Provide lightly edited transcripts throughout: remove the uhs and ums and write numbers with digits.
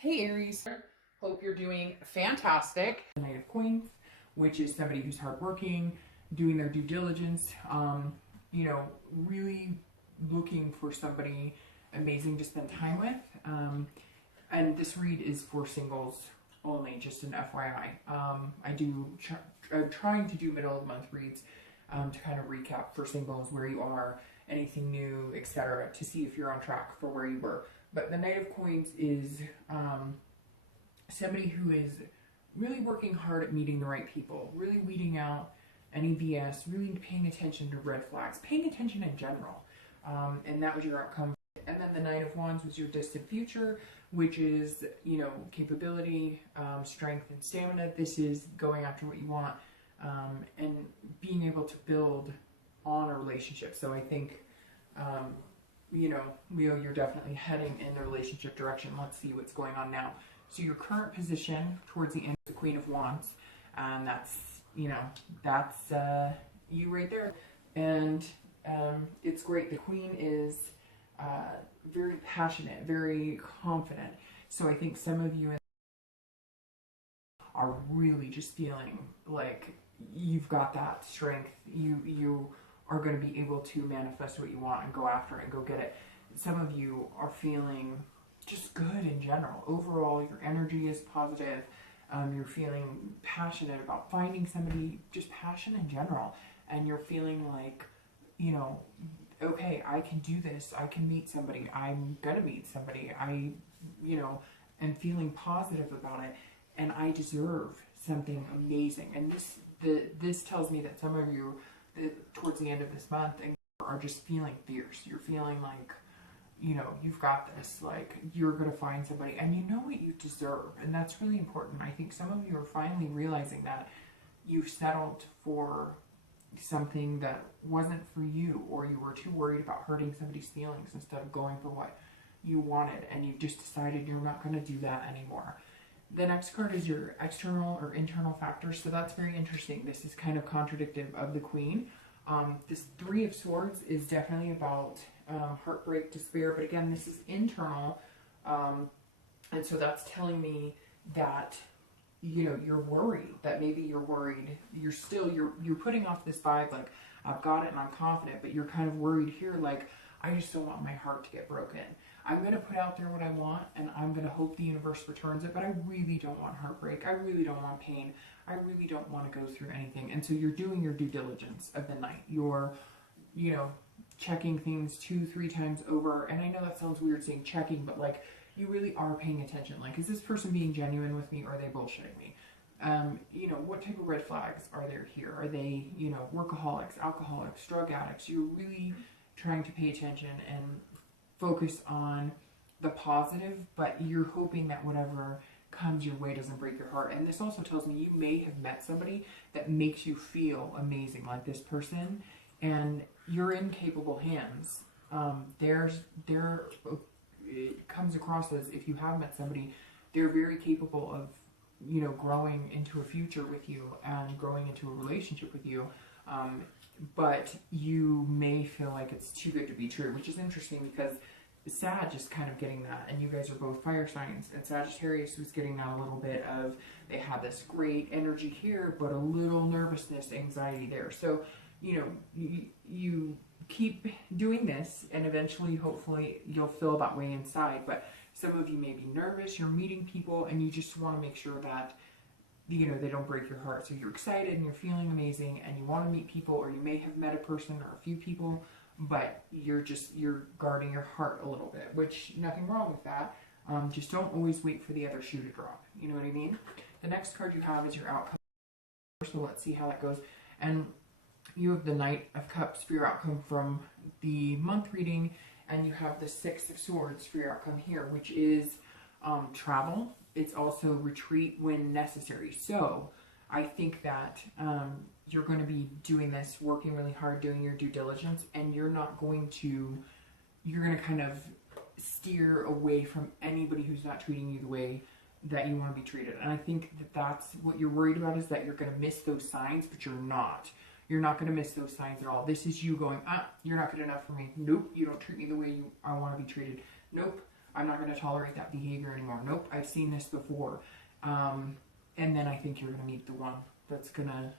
Hey Aries, hope you're doing fantastic. The Knight of Coins, which is somebody who's hardworking, doing their due diligence, really looking for somebody amazing to spend time with. And this read is for singles only, just an FYI. I'm trying to do middle of the month reads to kind of recap for singles where you are, anything new, etc., to see if you're on track for where you were. But the Knight of Coins is somebody who is really working hard at meeting the right people, really weeding out any BS, really paying attention to red flags, paying attention in general. And that was your outcome. And then the Knight of Wands was your distant future, which is, capability, strength, and stamina. This is going after what you want and being able to build on a relationship. So I think... Leo, you're definitely heading in the relationship direction. Let's see what's going on now. So your current position towards the end is the Queen of Wands, and that's you right there. And it's great. The Queen is very passionate, very confident. So I think some of you are really just feeling like you've got that strength. You are going to be able to manifest what you want and go after it and go get it. Some of you are feeling just good in general. Overall, your energy is positive. You're feeling passionate about finding somebody, just passion in general. And you're feeling like, okay, I can do this. I can meet somebody. I'm going to meet somebody. I am feeling positive about it. And I deserve something amazing. And this tells me that some of you, towards the end of this month, and are just feeling fierce. You're feeling like, you've got this, like you're going to find somebody and you know what you deserve. And that's really important. I think some of you are finally realizing that you've settled for something that wasn't for you, or you were too worried about hurting somebody's feelings instead of going for what you wanted, and you've just decided you're not going to do that anymore. The next card is your external or internal factors, so that's very interesting. This is kind of contradictive of the Queen. This Three of Swords is definitely about heartbreak, despair, but again, this is internal, and so that's telling me that you're worried. That maybe you're worried. You're putting off this vibe like, I've got it and I'm confident, but you're kind of worried here, like, I just don't want my heart to get broken. I'm going to put out there what I want, and I'm going to hope the universe returns it, but I really don't want heartbreak. I really don't want pain. I really don't want to go through anything. And so you're doing your due diligence of the night. You're, checking things 2-3 times over. And I know that sounds weird saying checking, but like, you really are paying attention. Like, is this person being genuine with me, or are they bullshitting me? What type of red flags are there here? Are they, workaholics, alcoholics, drug addicts? You're really trying to pay attention and focus on the positive, but you're hoping that whatever comes your way doesn't break your heart. And this also tells me you may have met somebody that makes you feel amazing, like this person, and you're in capable hands. It comes across as, if you have met somebody, they're very capable of, growing into a future with you and growing into a relationship with you. But you may feel like it's too good to be true, which is interesting because Sag is kind of getting that, and you guys are both fire signs, and Sagittarius was getting that a little bit of, they had this great energy here, but a little nervousness, anxiety there. So, you keep doing this, and eventually, hopefully, you'll feel that way inside. But some of you may be nervous, you're meeting people, and you just want to make sure that they don't break your heart. So you're excited and you're feeling amazing and you want to meet people, or you may have met a person or a few people, but you're guarding your heart a little bit, which nothing wrong with that. Just don't always wait for the other shoe to drop. You know what I mean? The next card you have is your outcome. So let's see how that goes. And you have the Knight of Cups for your outcome from the month reading, and you have the Six of Swords for your outcome here, which is travel. It's also retreat when necessary. So I think that you're going to be doing this, working really hard, doing your due diligence, and you're going to kind of steer away from anybody who's not treating you the way that you want to be treated. And I think that that's what you're worried about, is that you're going to miss those signs, but you're not. You're not going to miss those signs at all. This is you going, you're not good enough for me. Nope, you don't treat me the way I want to be treated. Nope, I'm not going to tolerate that behavior anymore. Nope, I've seen this before. And then I think you're going to meet the one that's going to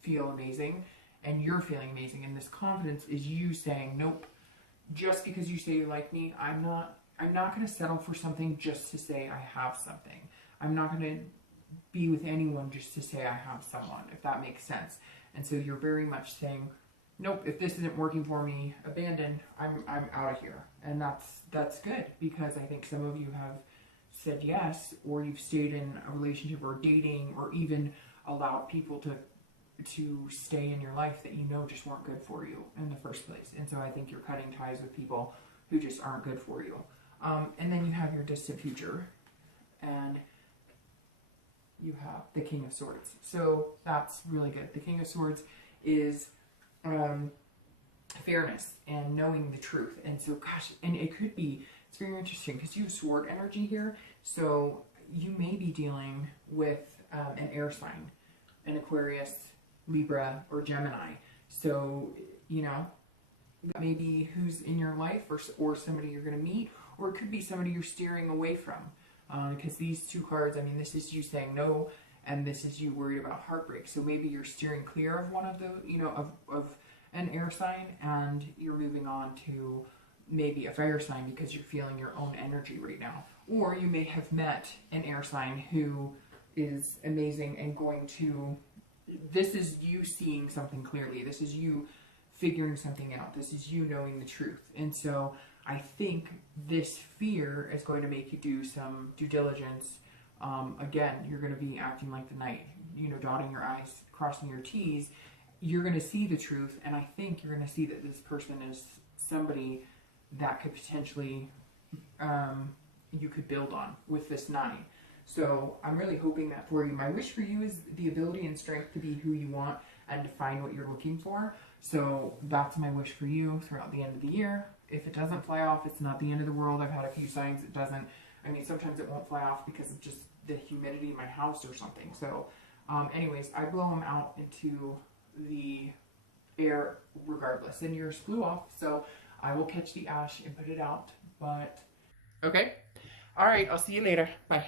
feel amazing, and you're feeling amazing. And this confidence is you saying, nope, just because you say you like me, I'm not going to settle for something just to say I have something. I'm not going to be with anyone just to say I have someone, if that makes sense. And so you're very much saying, nope, if this isn't working for me, abandon, I'm out of here. And that's good, because I think some of you have said yes, or you've stayed in a relationship or dating, or even allowed people to stay in your life that you know just weren't good for you in the first place. And so I think you're cutting ties with people who just aren't good for you. And then you have your distant future, and you have the King of Swords. So that's really good. The King of Swords is fairness and knowing the truth. And so, gosh, and it could be, it's very interesting because you have sword energy here. So you may be dealing with an air sign, an Aquarius, Libra, or Gemini. So, you know, maybe who's in your life, or somebody you're going to meet, or it could be somebody you're steering away from. Because these two cards, I mean, this is you saying no, and this is you worried about heartbreak. So maybe you're steering clear of one of the, you know, of an air sign, and you're moving on to maybe a fire sign because you're feeling your own energy right now. Or you may have met an air sign who is amazing and going to, this is you seeing something clearly. This is you figuring something out. This is you knowing the truth. And so I think this fear is going to make you do some due diligence. Again, you're going to be acting like the knight, you know, dotting your I's, crossing your T's. You're going to see the truth, and I think you're going to see that this person is somebody that could potentially, you could build on with this 9. So I'm really hoping that for you. My wish for you is the ability and strength to be who you want and to find what you're looking for. So that's my wish for you throughout the end of the year. If it doesn't fly off, it's not the end of the world. I've had a few signs it doesn't. I mean, sometimes it won't fly off because of just the humidity in my house or something. So anyways, I blow them out into the air regardless. And yours flew off, so I will catch the ash and put it out. But okay. All right, I'll see you later. Bye.